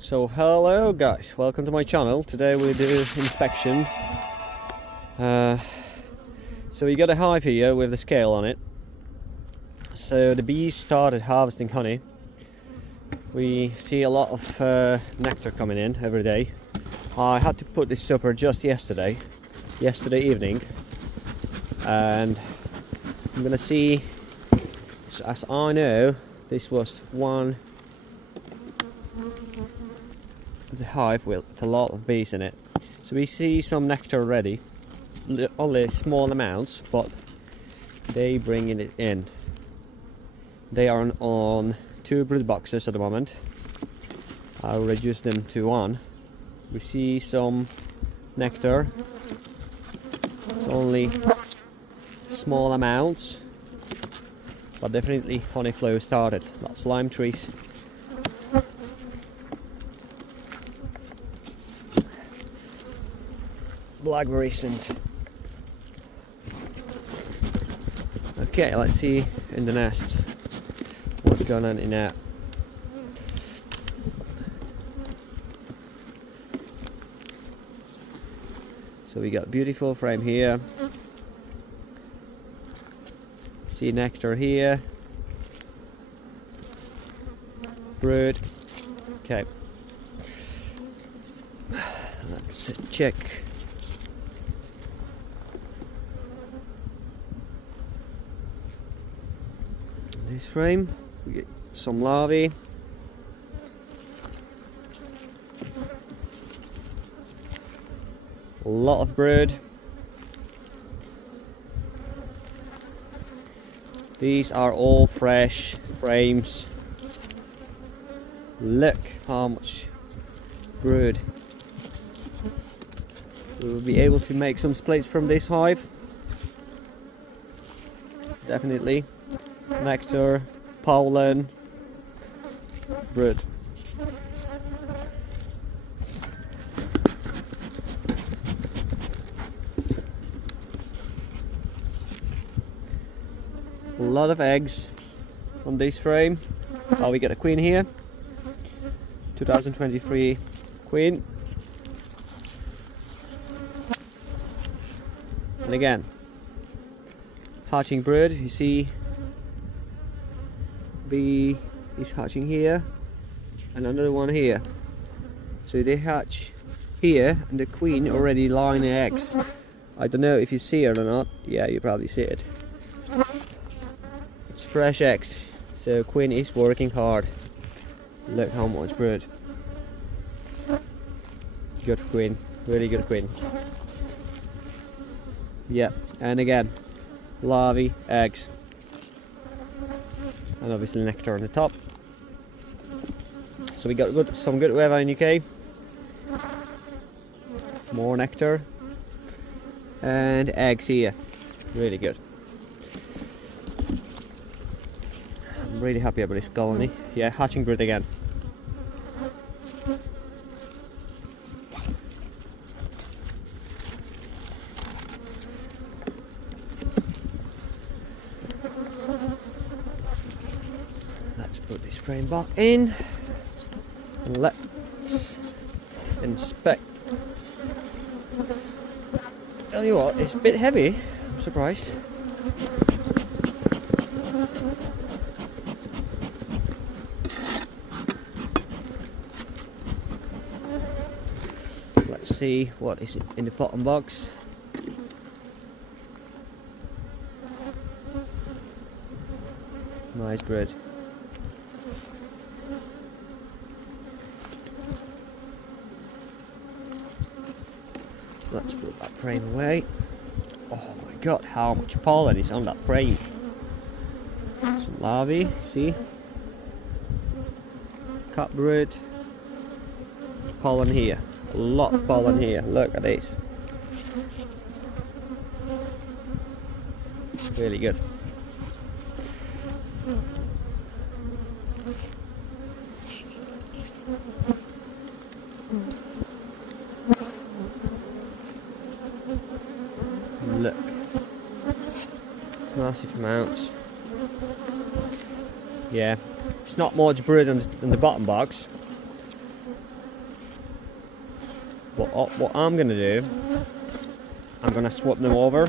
So hello guys, welcome to my channel. Today we do inspection. So we got a hive here with the scale on it. So the bees started harvesting honey. We see a lot of nectar coming in every day. I had to put this super just yesterday evening, and I'm gonna see, so as I know, this was one the hive with a lot of bees in it. So we see some nectar already, only small amounts, but they bring it in. They are on 2 brood boxes at the moment. I'll reduce them to 1. We see some nectar. It's only small amounts, but definitely honey flow started. Lots of lime trees. Blackberries and okay, let's see in the nest what's going on in there. So we got a beautiful frame here. See nectar here. Brood. Okay. Let's check. This frame, we get some larvae. A lot of brood. These are all fresh frames. Look how much brood. We'll be able to make some splits from this hive. Definitely. Nectar, pollen, brood. A lot of eggs on this frame. Oh, we get a queen here. 2023 queen. And again, hatching brood. You see bee is hatching here and another one here, so they hatch here and the queen already laying the eggs. I don't know if you see it or not. Yeah, you probably see it. It's fresh eggs, so queen is working hard. Look how much brood. Good queen, really good queen. Yeah, and again, larvae, eggs, and obviously nectar on the top. So we got some good weather in UK. More nectar and eggs here. Really good. I'm really happy about this colony. Yeah, hatching brood again. Let's put this frame back in and let's inspect. Tell you what, it's a bit heavy. I'm surprised. Let's see what is in the bottom box. Nice brood. Let's put that frame away. Oh my god, how much pollen is on that frame. Some larvae, see? Cut brood. Pollen here. A lot of pollen here. Look at this. Really good. Look, massive amounts. Yeah, it's not much brood in the bottom box, But what I'm gonna do, I'm gonna swap them over.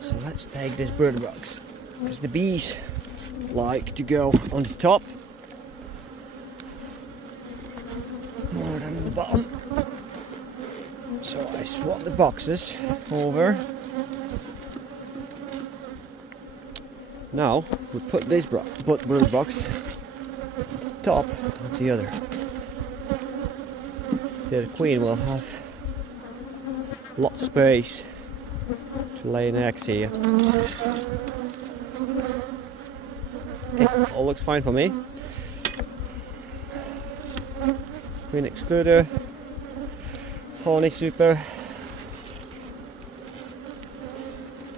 So let's take this bird box, because the bees like to go on the top more than on the bottom. So I swap the boxes over. Now we put this bird box at the top of the other. So the queen will have lots of space to lay an eggs here. Okay, all looks fine for me. Queen excluder, honey super.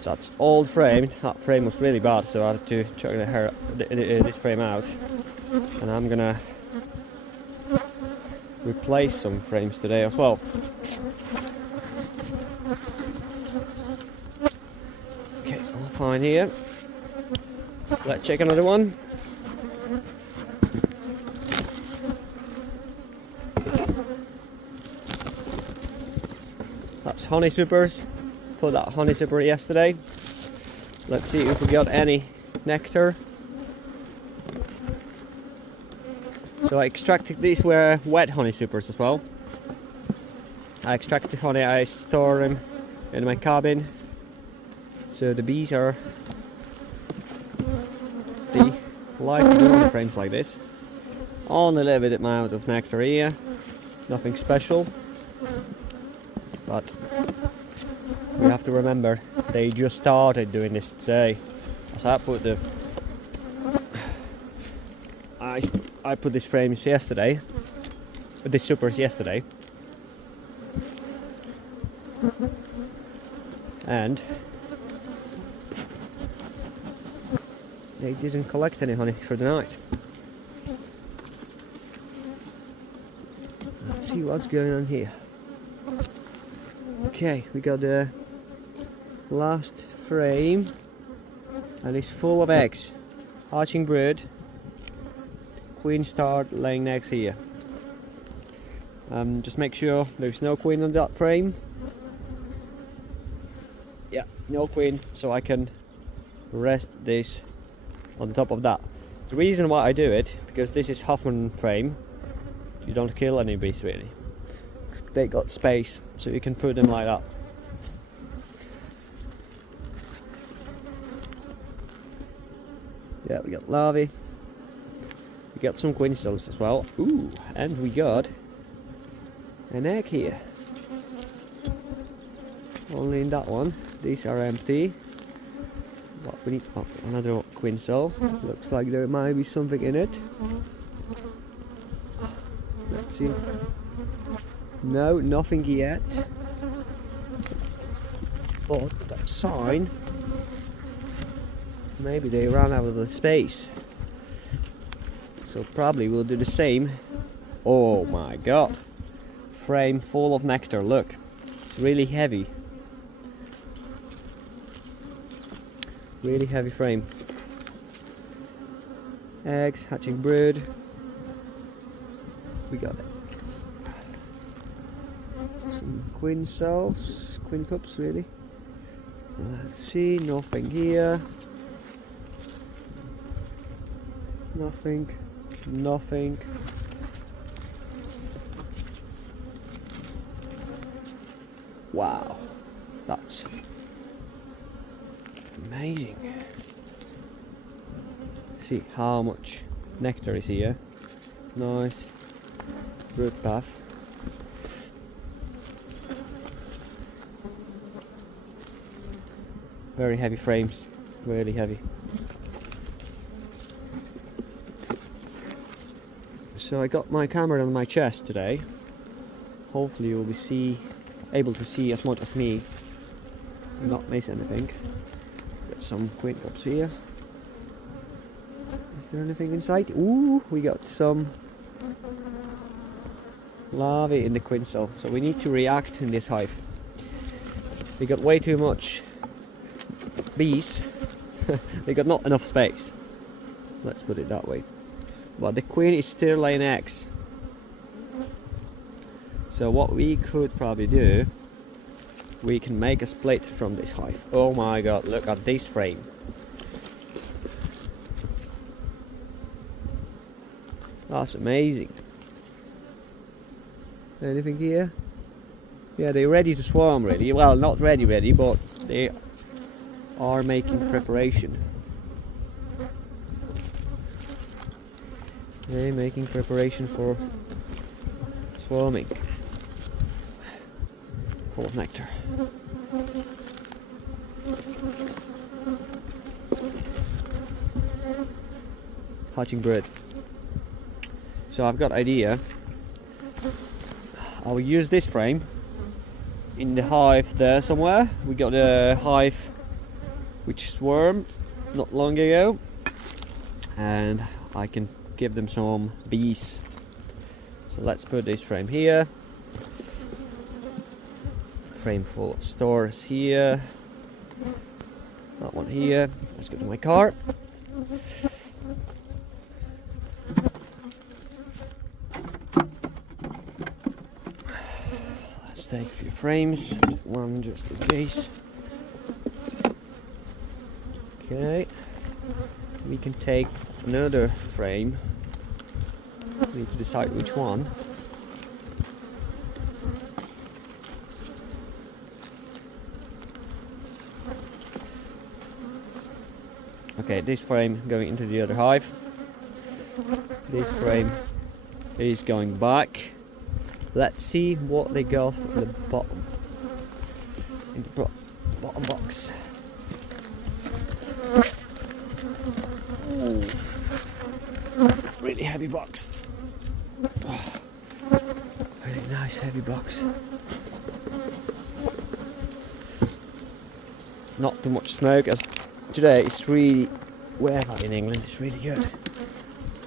That's old frame. That frame was really bad, so I had to chuck this frame out. And I'm gonna replace some frames today as well. Okay, all fine here. Let's check another one. That's honey supers. Put that honey super yesterday. Let's see if we got any nectar. So I extracted these were wet honey supers as well. I extracted honey, I store them in my cabin. So the bees they like to go on the frames like this. Only a little bit amount of nectar here. Nothing special. But we have to remember they just started doing this today. So I put I put these frames yesterday, these supers yesterday, and they didn't collect any honey for the night. Let's see what's going on here. Okay, we got the last frame and it's full of eggs. Hatching brood. Queen start laying eggs here. Just make sure there's no queen on that frame. Yeah, no queen, so I can rest this on top of that. The reason why I do it, because this is Hoffman frame, you don't kill any bees really. They got space, so you can put them like that. Yeah, we got larvae. We got some queen cells as well. Ooh, and we got an egg here. Only in that one. These are empty. But we need another queen cell. Looks like there might be something in it. Let's see. No, nothing yet. But that's a sign. Maybe they ran out of the space. So probably we'll do the same. Oh my god. Frame full of nectar, look. It's really heavy. Really heavy frame. Eggs, hatching brood. We got it. Some queen cells, queen cups really. Let's see, nothing here. Nothing, nothing. Wow, that's amazing. See how much nectar is here. Nice brood path. Very heavy frames, really heavy. So I got my camera on my chest today. Hopefully you'll be able to see as much as me and not miss anything. Got some queen cups here. Is there anything inside? Ooh, we got some larvae in the queen cell. So we need to react in this hive. They got way too much bees. They got not enough space. Let's put it that way. But the queen is still laying eggs. So what we could probably do, we can make a split from this hive. Oh my god, look at this frame. That's amazing. Anything here? Yeah, they're ready to swarm really. Well, not ready, but they are making preparation. They're making preparation for swarming. Full of nectar. Hatching brood. So I've got idea. I will use this frame in the hive there somewhere. We got a hive which swarmed not long ago, and I can give them some bees. So let's put this frame here. Frame full of stores here. That one here. Let's go to my car. Let's take a few frames. One just in case. Okay. We can take another frame. We need to decide which one. Okay, this frame going into the other hive. This frame is going back. Let's see what they got at the bottom. In the bottom box. Ooh. Really heavy box. Oh, really nice heavy box. Not too much smoke as today it's really weather in England. It's really good.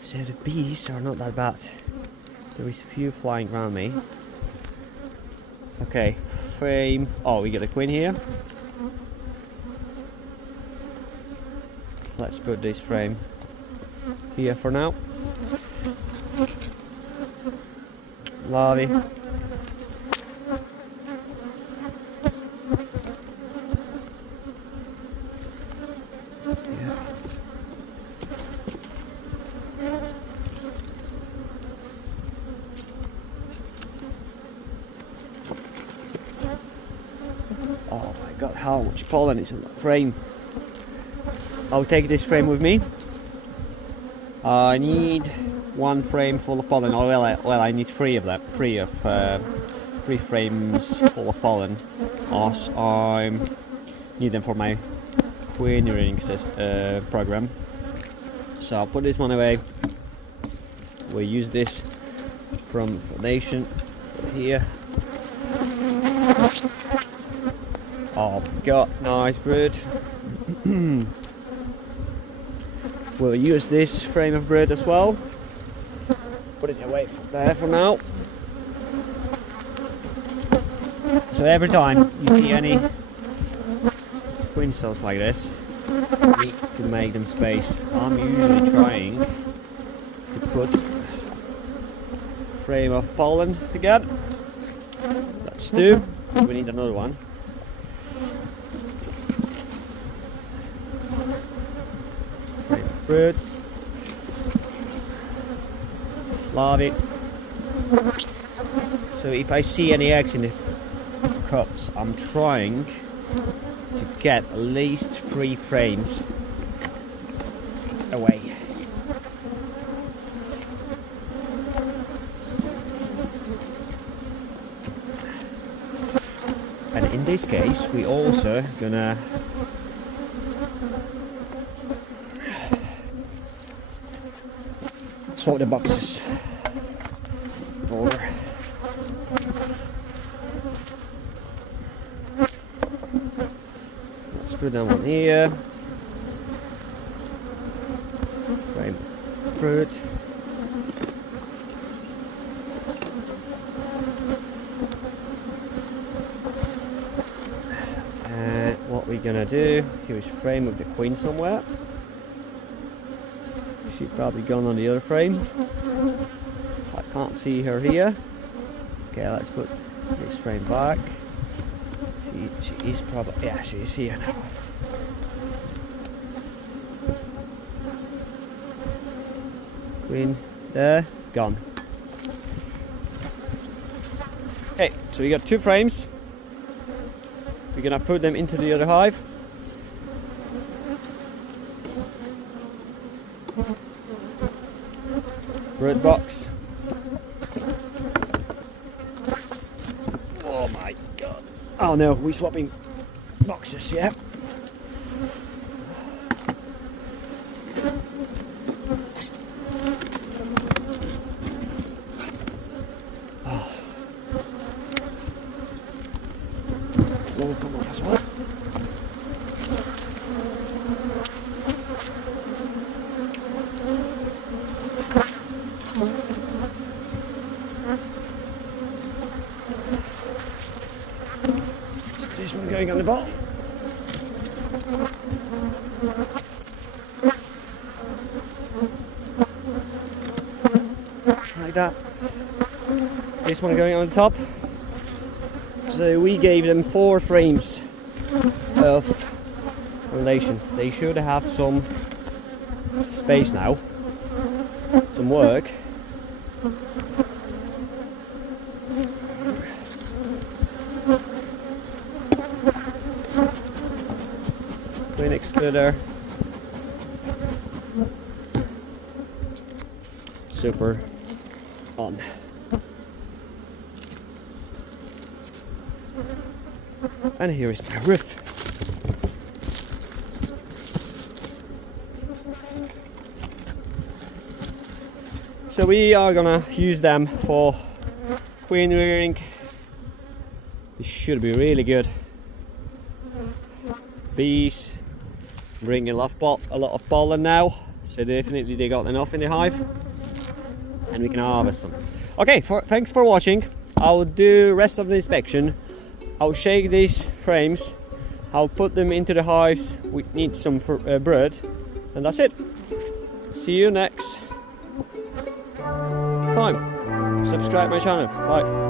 So the bees are not that bad. There is a few flying around me. Okay, frame. Oh, we got a queen here. Let's put this frame here for now. Larvae. Yeah. Oh my god, how much pollen is in that frame. I'll take this frame with me. I need one frame full of pollen. Oh, well, I need three of them. Three frames full of pollen. As I need them for my queen ring program. So I'll put this one away. We'll use this from foundation here. Oh, got nice brood. We'll use this frame of brood as well. Put it away from there for now. So every time you see any queen cells like this, you need to make them space. I'm usually trying to put frame of pollen again. That's two. We need another one. Frame of brood. Larvae. So if I see any eggs in the cups, I'm trying to get at least 3 frames away. And in this case, we also gonna sort the boxes in order. Let's put that one here. Frame fruit. what we're gonna do, here is frame with the queen somewhere. She's probably gone on the other frame, so I can't see her here. Okay, let's put this frame back. See, she is probably, yeah, she is here now. Queen there, gone. Okay, so we got 2 frames. We're gonna put them into the other hive. Brood box. Oh my god. Oh no, we're swapping boxes, yeah. Will come off as well. So this one going on the bottom. Like that. This one going on the top. So we gave them 4 frames of foundation. They should have some space now, some work. Queen excluder. Super on. And here is my roof. So we are gonna use them for queen rearing. This should be really good. Bees bring a lot of pollen now, so definitely they got enough in the hive, and we can harvest them. Okay, thanks for watching. I'll do rest of the inspection. I'll shake these frames, I'll put them into the hives, we need some brood, and that's it. See you next time. Subscribe my channel, bye.